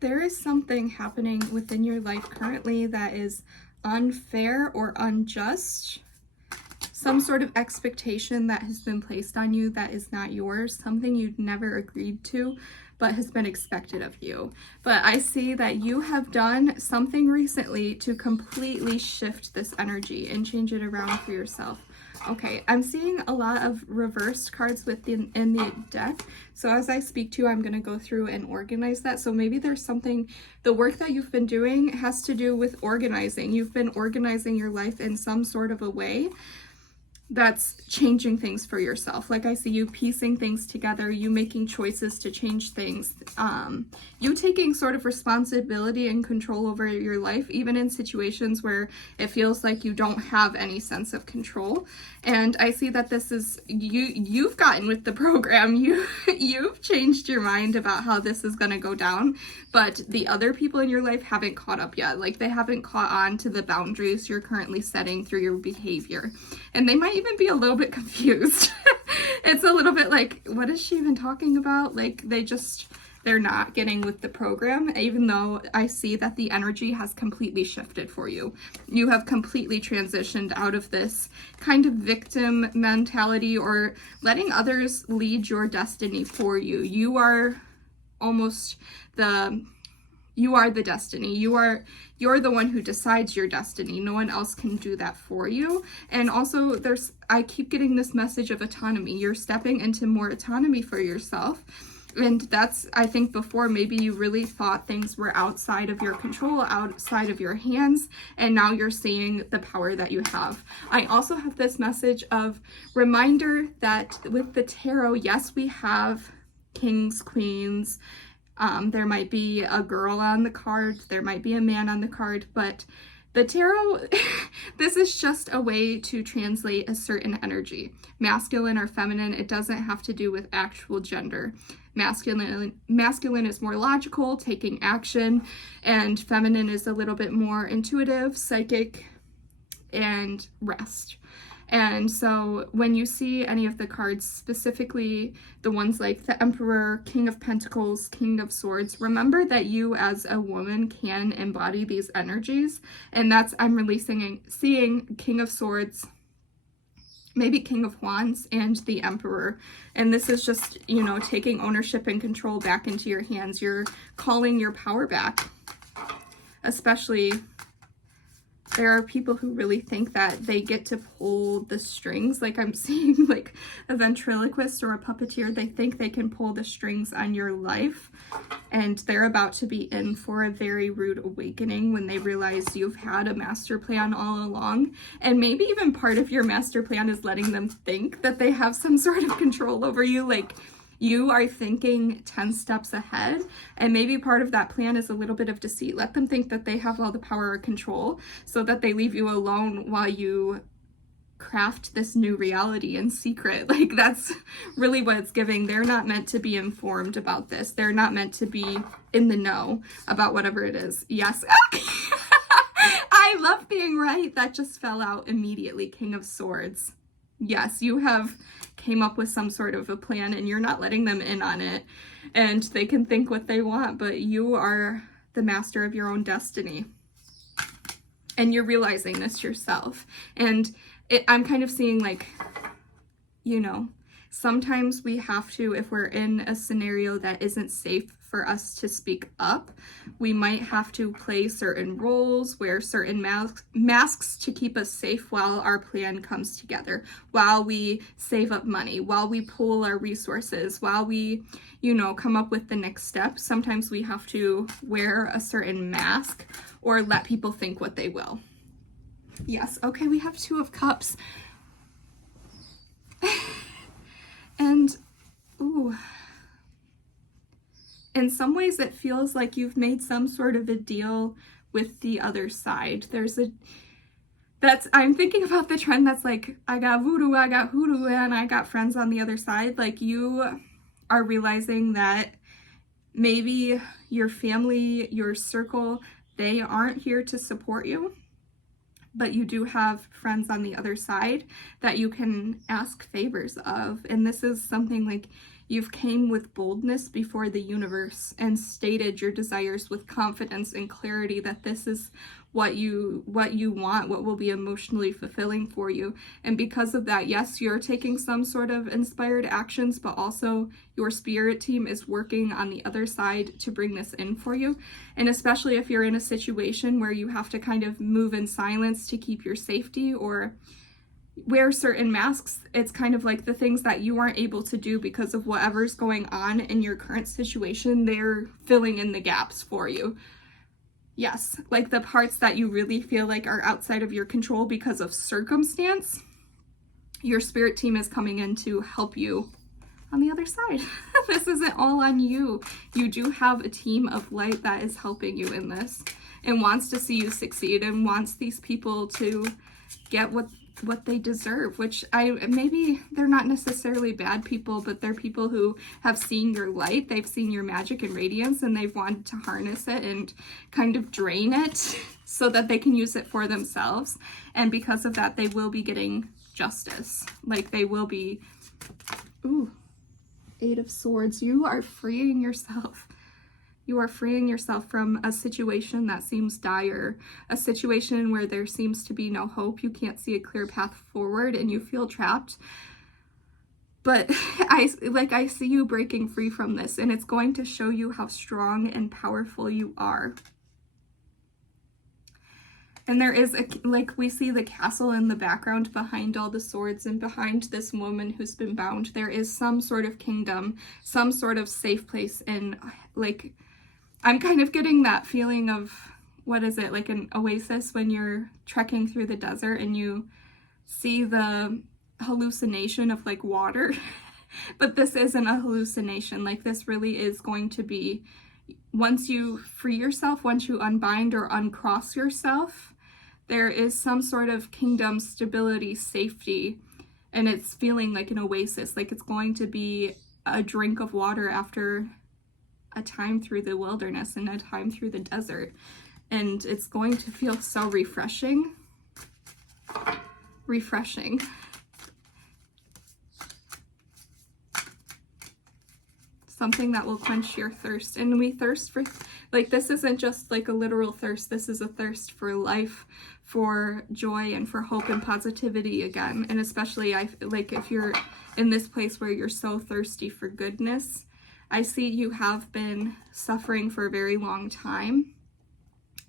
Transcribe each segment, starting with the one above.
there is something happening within your life currently that is unfair or unjust. Some sort of expectation that has been placed on you that is not yours, something you'd never agreed to, but has been expected of you. But I see that you have done something recently to completely shift this energy and change it around for yourself. Okay, I'm seeing a lot of reversed cards in the deck. So as I speak to you, I'm going to go through and organize that. So maybe there's something, the work that you've been doing has to do with organizing. You've been organizing your life in some sort of a way that's changing things for yourself. Like I see you piecing things together, you making choices to change things, you taking sort of responsibility and control over your life, even in situations where it feels like you don't have any sense of control. And I see that this is, you've gotten with the program, you've changed your mind about how this is going to go down, but the other people in your life haven't caught up yet. Like they haven't caught on to the boundaries you're currently setting through your behavior. And they might even be a little bit confused. It's a little bit like, what is she even talking about? Like they're not getting with the program, even though I see that the energy has completely shifted for you. You have completely transitioned out of this kind of victim mentality or letting others lead your destiny for you. You are almost you are the destiny. You're the one who decides your destiny. No one else can do that for you. And also I keep getting this message of autonomy. You're stepping into more autonomy for yourself. And that's, I think before maybe you really thought things were outside of your control, outside of your hands, and now you're seeing the power that you have. I also have this message of reminder that with the tarot, yes, we have kings, queens, there might be a girl on the card, there might be a man on the card, but the tarot, this is just a way to translate a certain energy. Masculine or feminine, it doesn't have to do with actual gender. Masculine is more logical, taking action, and feminine is a little bit more intuitive, psychic, and rest. And so when you see any of the cards, specifically the ones like the Emperor, King of Pentacles, King of Swords, remember that you as a woman can embody these energies. And that's, I'm seeing King of Swords, maybe King of Wands, and the Emperor. And this is just, taking ownership and control back into your hands. You're calling your power back. Especially, there are people who really think that they get to pull the strings. Like I'm seeing like a ventriloquist or a puppeteer. They think they can pull the strings on your life. And they're about to be in for a very rude awakening when they realize you've had a master plan all along. And maybe even part of your master plan is letting them think that they have some sort of control over you. Like you are thinking 10 steps ahead, and maybe part of that plan is a little bit of deceit. Let them think that they have all the power or control so that they leave you alone while you craft this new reality in secret. Like that's really what it's giving. They're not meant to be informed about this. They're not meant to be in the know about whatever it is. Yes. I love being right. That just fell out immediately. King of Swords. Yes, you have came up with some sort of a plan and you're not letting them in on it, and they can think what they want, but you are the master of your own destiny and you're realizing this yourself. And I'm kind of seeing like, sometimes we have to, if we're in a scenario that isn't safe for us to speak up, we might have to play certain roles, wear certain masks to keep us safe while our plan comes together, while we save up money, while we pool our resources, while we, come up with the next step. Sometimes we have to wear a certain mask or let people think what they will. Yes, okay, we have Two of Cups. And, ooh. In some ways, it feels like you've made some sort of a deal with the other side. I'm thinking about the trend that's like, I got voodoo, I got hoodoo, and I got friends on the other side. Like you are realizing that maybe your family, your circle, they aren't here to support you, but you do have friends on the other side that you can ask favors of. And this is something like You've came with boldness before the universe and stated your desires with confidence and clarity that this is what you want, what will be emotionally fulfilling for you. And because of that, yes, you're taking some sort of inspired actions, but also your spirit team is working on the other side to bring this in for you. And especially if you're in a situation where you have to kind of move in silence to keep your safety or wear certain masks, it's kind of like the things that you aren't able to do because of whatever's going on in your current situation, they're filling in the gaps for you. Yes, like the parts that you really feel like are outside of your control because of circumstance, your spirit team is coming in to help you on the other side. This isn't all on you. You do have a team of light that is helping you in this and wants to see you succeed and wants these people to get what they deserve, which maybe they're not necessarily bad people, but they're people who have seen your light, they've seen your magic and radiance, and they've wanted to harness it and kind of drain it so that they can use it for themselves. And because of that, they will be getting justice. Like they will be, ooh, 8 of Swords. You are freeing yourself. You are freeing yourself from a situation that seems dire, a situation where there seems to be no hope. You can't see a clear path forward and you feel trapped. But I see you breaking free from this, and it's going to show you how strong and powerful you are. And there is, we see the castle in the background behind all the swords, and behind this woman who's been bound, there is some sort of kingdom, some sort of safe place. And I'm kind of getting that feeling of, what is it, like an oasis when you're trekking through the desert and you see the hallucination of like water. But this isn't a hallucination. Like this really is going to be, once you free yourself, once you unbind or uncross yourself, there is some sort of kingdom, stability, safety, and it's feeling like an oasis. Like it's going to be a drink of water after a time through the wilderness and a time through the desert. And it's going to feel so refreshing. Refreshing. Something that will quench your thirst. And we thirst for, like, this isn't just like a literal thirst. This is a thirst for life, for joy, and for hope and positivity again. And especially, if you're in this place where you're so thirsty for goodness, I see you have been suffering for a very long time.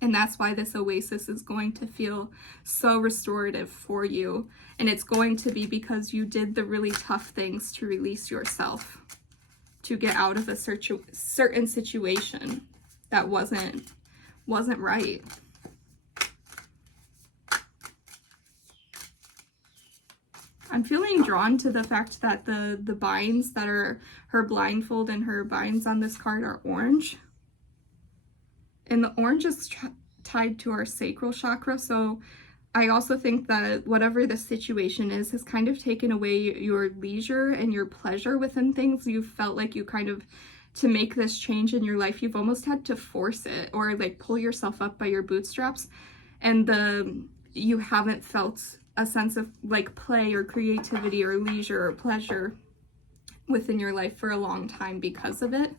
And that's why this oasis is going to feel so restorative for you. And it's going to be because you did the really tough things to release yourself, to get out of a certain situation that wasn't right. I'm feeling drawn to the fact that the binds that are her blindfold and her binds on this card are orange. And the orange is tied to our sacral chakra. So I also think that whatever the situation is has kind of taken away your leisure and your pleasure within things. You felt like you kind of, to make this change in your life, you've almost had to force it or like pull yourself up by your bootstraps. And you haven't felt a sense of like play or creativity or leisure or pleasure within your life for a long time because of it.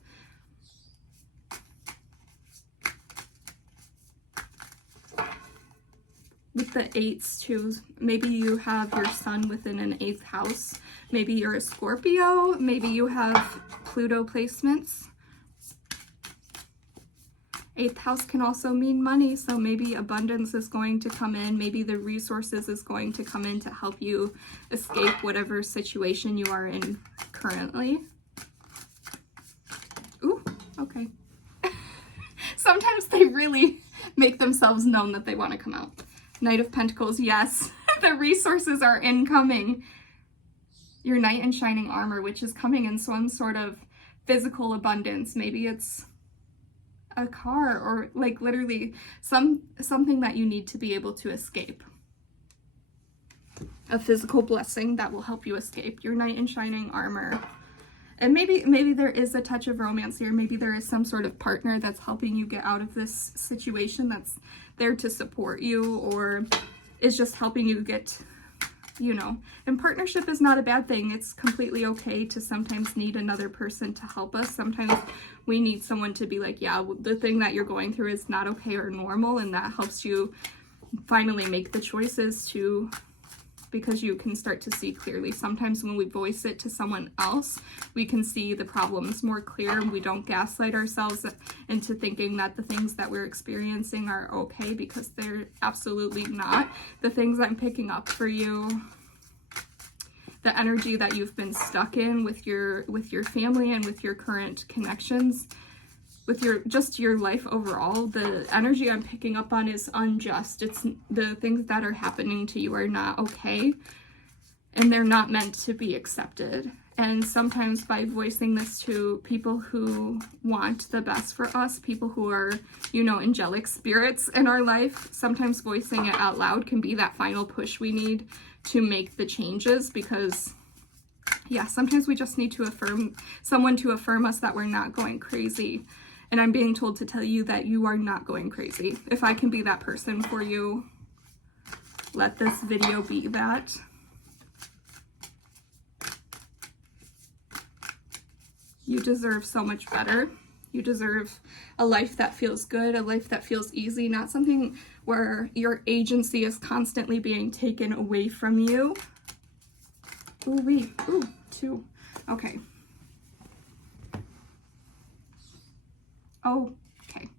With the 8s too, maybe you have your sun within an 8th house. Maybe you're a Scorpio. Maybe you have Pluto placements. 8th house can also mean money, so maybe abundance is going to come in. Maybe the resources is going to come in to help you escape whatever situation you are in currently. Ooh, okay. Sometimes they really make themselves known that they want to come out. Knight of Pentacles, yes. The resources are incoming. Your Knight in Shining Armor, which is coming in some sort of physical abundance. Maybe it's a car or like literally something that you need to be able to escape. A physical blessing that will help you escape. Your Knight in Shining Armor. And maybe there is a touch of romance here. Maybe there is some sort of partner that's helping you get out of this situation, that's there to support you, or is just helping you get you know, and partnership is not a bad thing. It's completely okay to sometimes need another person to help us. Sometimes we need someone to be like, yeah, the thing that you're going through is not okay or normal, and that helps you finally make the choices to, because you can start to see clearly. Sometimes when we voice it to someone else, we can see the problems more clear, and we don't gaslight ourselves into thinking that the things that we're experiencing are okay, because they're absolutely not. The things I'm picking up for you, the energy that you've been stuck in with your family and with your current connections, with your life overall, the energy I'm picking up on is unjust. It's the things that are happening to you are not okay, and they're not meant to be accepted. And sometimes by voicing this to people who want the best for us, people who are, you know, angelic spirits in our life, sometimes voicing it out loud can be that final push we need to make the changes, because yeah, sometimes we just need to someone to affirm us that we're not going crazy. And I'm being told to tell you that you are not going crazy. If I can be that person for you, let this video be that. You deserve so much better. You deserve a life that feels good, a life that feels easy, not something where your agency is constantly being taken away from you. Ooh, 2. Okay. Oh, okay.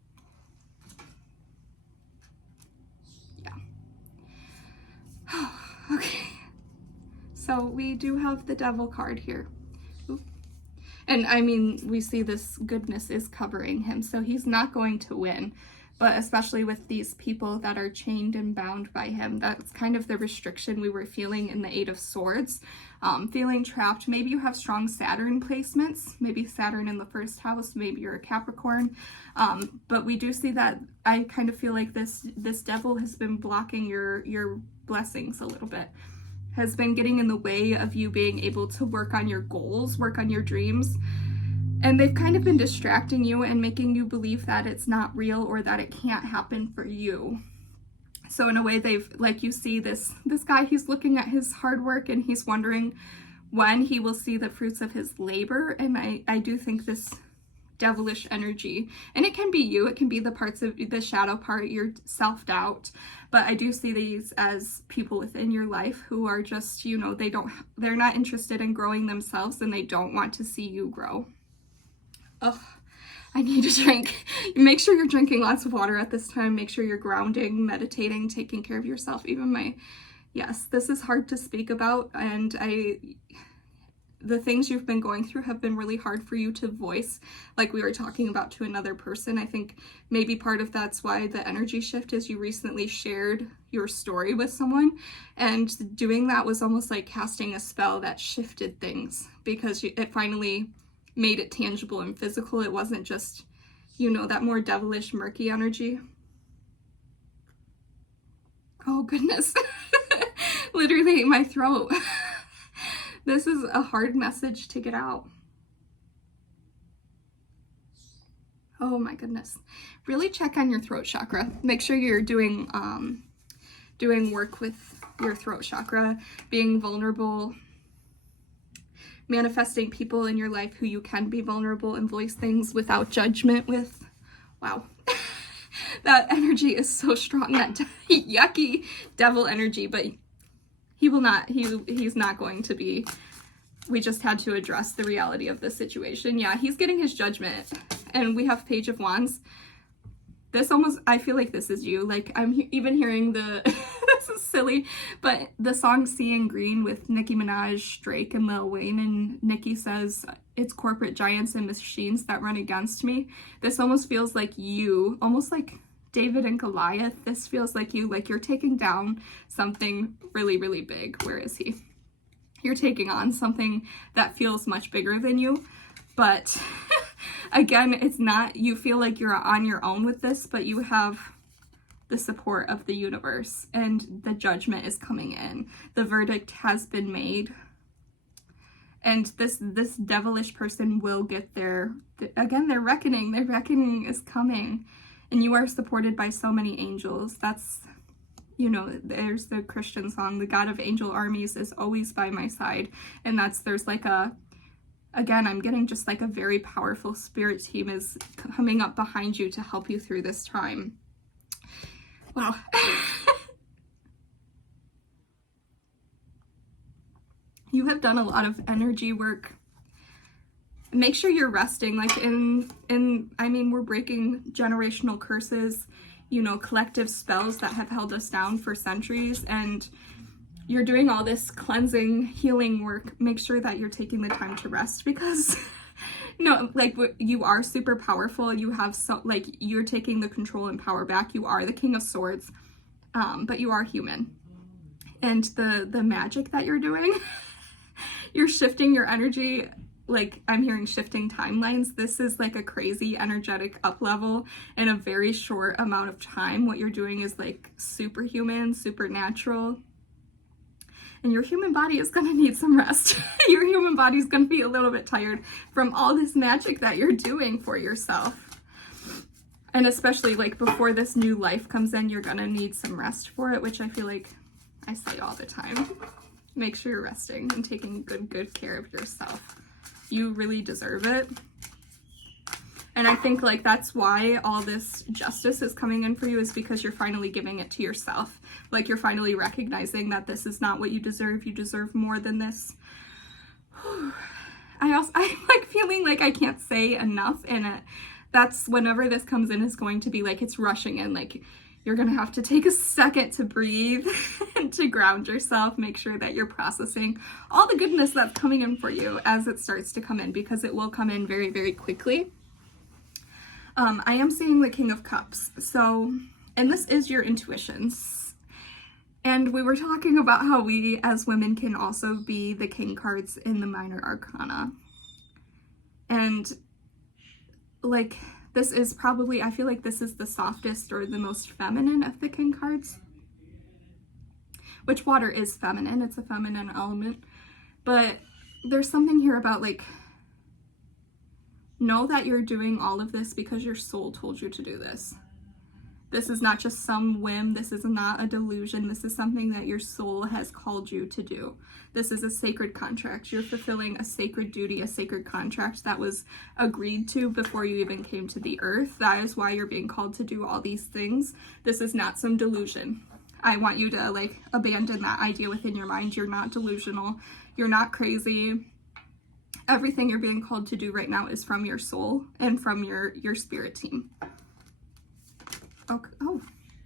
Yeah. Okay. So we do have the Devil card here. Ooh. And I mean, we see this goodness is covering him, so he's not going to win. But especially with these people that are chained and bound by him, that's kind of the restriction we were feeling in the 8 of Swords. Feeling trapped. Maybe you have strong Saturn placements, maybe Saturn in the 1st house, maybe you're a Capricorn. But we do see that I kind of feel like this devil has been blocking your blessings a little bit, has been getting in the way of you being able to work on your goals, work on your dreams. And they've kind of been distracting you and making you believe that it's not real or that it can't happen for you. So in a way, they've, like, you see this guy, he's looking at his hard work and he's wondering when he will see the fruits of his labor. And I do think this devilish energy, and it can be you, it can be the parts of the shadow part, your self-doubt, but I do see these as people within your life who are just, you know, they're not interested in growing themselves, and they don't want to see you grow. Ugh, I need to drink. Make sure you're drinking lots of water at this time. Make sure you're grounding, meditating, taking care of yourself. Yes, this is hard to speak about, and the things you've been going through have been really hard for you to voice, like we were talking about, to another person. I think maybe part of that's why the energy shift is you recently shared your story with someone, and doing that was almost like casting a spell that shifted things, because it finally made it tangible and physical. It wasn't just, you know, that more devilish, murky energy. Oh goodness. Literally my throat. This is a hard message to get out. Oh my goodness. Really check on your throat chakra. Make sure you're doing work with your throat chakra, being vulnerable, manifesting people in your life who you can be vulnerable and voice things without judgment with. Wow. That energy is so strong, that yucky devil energy, but he's not going to be. We just had to address the reality of the situation. Yeah, he's getting his judgment. And we have Page of Wands. This almost, I feel like this is you. Like, I'm even hearing this is silly, but the song Seeing Green with Nicki Minaj, Drake, and Lil Wayne, and Nicki says, it's corporate giants and machines that run against me. This almost feels like you, almost like David and Goliath. This feels like you, like you're taking down something really, really big. Where is he? You're taking on something that feels much bigger than you, but again, it's not, you feel like you're on your own with this, but you have the support of the universe, and the judgment is coming in. The verdict has been made, and this devilish person will get their reckoning is coming, and you are supported by so many angels. That's you know, there's the Christian song, the God of angel armies is always by my side. And there's like again, I'm getting just like a very powerful spirit team is coming up behind you to help you through this time. Wow. You have done a lot of energy work. Make sure you're resting, like I mean, we're breaking generational curses, you know, collective spells that have held us down for centuries, and you're doing all this cleansing, healing work. Make sure that you're taking the time to rest, because no, like, you are super powerful. You have like, you're taking the control and power back. You are the King of Swords, but you are human. And the magic that you're doing, you're shifting your energy. Like, I'm hearing shifting timelines. This is like a crazy energetic up level in a very short amount of time. What you're doing is like superhuman, supernatural. And your human body is going to need some rest. Your human body is going to be a little bit tired from all this magic that you're doing for yourself. And especially like before this new life comes in, you're going to need some rest for it, which I feel like I say all the time. Make sure you're resting and taking good care of yourself. You really deserve it. And I think like that's why all this justice is coming in for you, is because you're finally giving it to yourself. Like, you're finally recognizing that this is not what you deserve. You deserve more than this. I'm like feeling like I can't say enough, and that's whenever this comes in is going to be like, it's rushing in. Like, you're gonna have to take a second to breathe and to ground yourself. Make sure that you're processing all the goodness that's coming in for you as it starts to come in, because it will come in very, very quickly. I am seeing the King of Cups. So, and this is your intuitions. And we were talking about how we as women can also be the king cards in the minor arcana. And like, this is probably, I feel like this is the softest or the most feminine of the king cards. Which water is feminine, it's a feminine element. But there's something here about like, know that you're doing all of this because your soul told you to do this. This is not just some whim. This is not a delusion. This is something that your soul has called you to do. This is a sacred contract. You're fulfilling a sacred duty, a sacred contract that was agreed to before you even came to the earth. That is why you're being called to do all these things. This is not some delusion. I want you to like abandon that idea within your mind. You're not delusional. You're not crazy. Everything you're being called to do right now is from your soul and from your spirit team. Okay. Oh,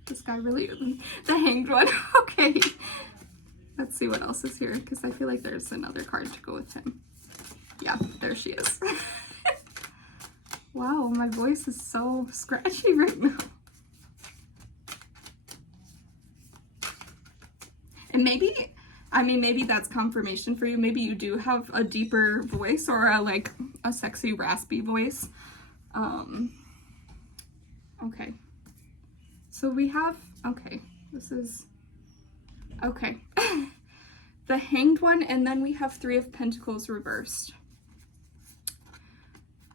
this guy really, the Hanged One. Okay. Let's see what else is here, because I feel like there's another card to go with him. Yeah, there she is. Wow, my voice is so scratchy right now. And maybe, I mean, maybe that's confirmation for you. Maybe you do have a deeper voice, or like a sexy, raspy voice. Okay. So we have, okay, this is, okay. The Hanged One, and then we have Three of Pentacles reversed.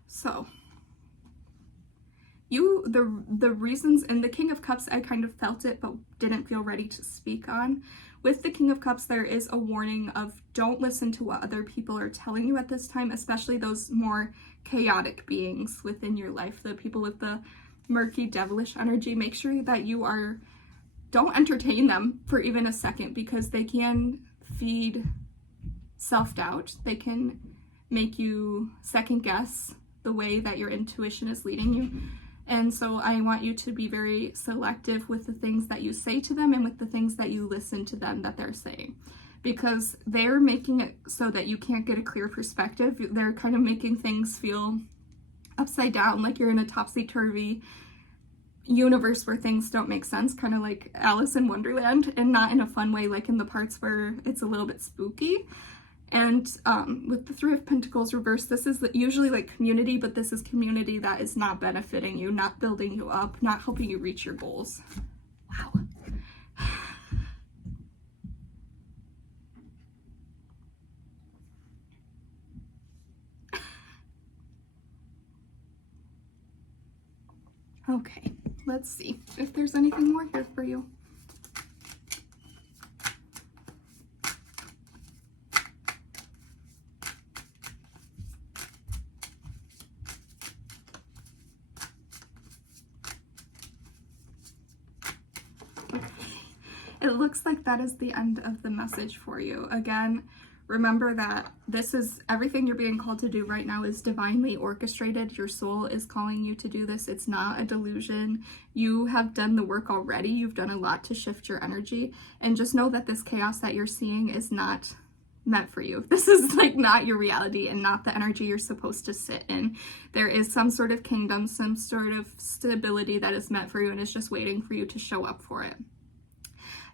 So, the reasons, and the King of Cups, I kind of felt it, but didn't feel ready to speak on. With the King of Cups, there is a warning of don't listen to what other people are telling you at this time, especially those more chaotic beings within your life, the people with the murky, devilish energy. Make sure that you don't entertain them for even a second, because they can feed self-doubt. They can make you second guess the way that your intuition is leading you. And so I want you to be very selective with the things that you say to them and with the things that you listen to them that they're saying, because they're making it so that you can't get a clear perspective. They're kind of making things feel upside down, like you're in a topsy-turvy universe where things don't make sense, kind of like Alice in Wonderland, and not in a fun way, like in the parts where it's a little bit spooky. And with the Three of Pentacles reversed, this is usually like community, but this is community that is not benefiting you, not building you up, not helping you reach your goals. Wow. Okay, let's see if there's anything more here for you. It looks like that is the end of the message for you. Again, remember that this is everything you're being called to do right now is divinely orchestrated. Your soul is calling you to do this. It's not a delusion. You have done the work already. You've done a lot to shift your energy. And just know that this chaos that you're seeing is not meant for you. This is like not your reality and not the energy you're supposed to sit in. There is some sort of kingdom, some sort of stability that is meant for you and is just waiting for you to show up for it.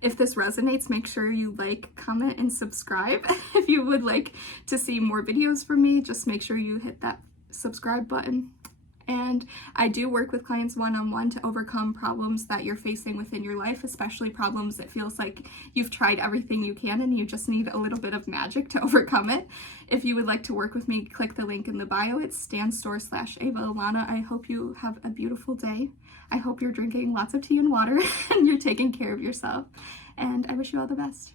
If this resonates, make sure you like, comment, and subscribe. If you would like to see more videos from me, just make sure you hit that subscribe button. And I do work with clients one-on-one to overcome problems that you're facing within your life, especially problems that feels like you've tried everything you can and you just need a little bit of magic to overcome it. If you would like to work with me, click the link in the bio. It's stan.store/AvaAlanna. I hope you have a beautiful day. I hope you're drinking lots of tea and water and you're taking care of yourself. And I wish you all the best.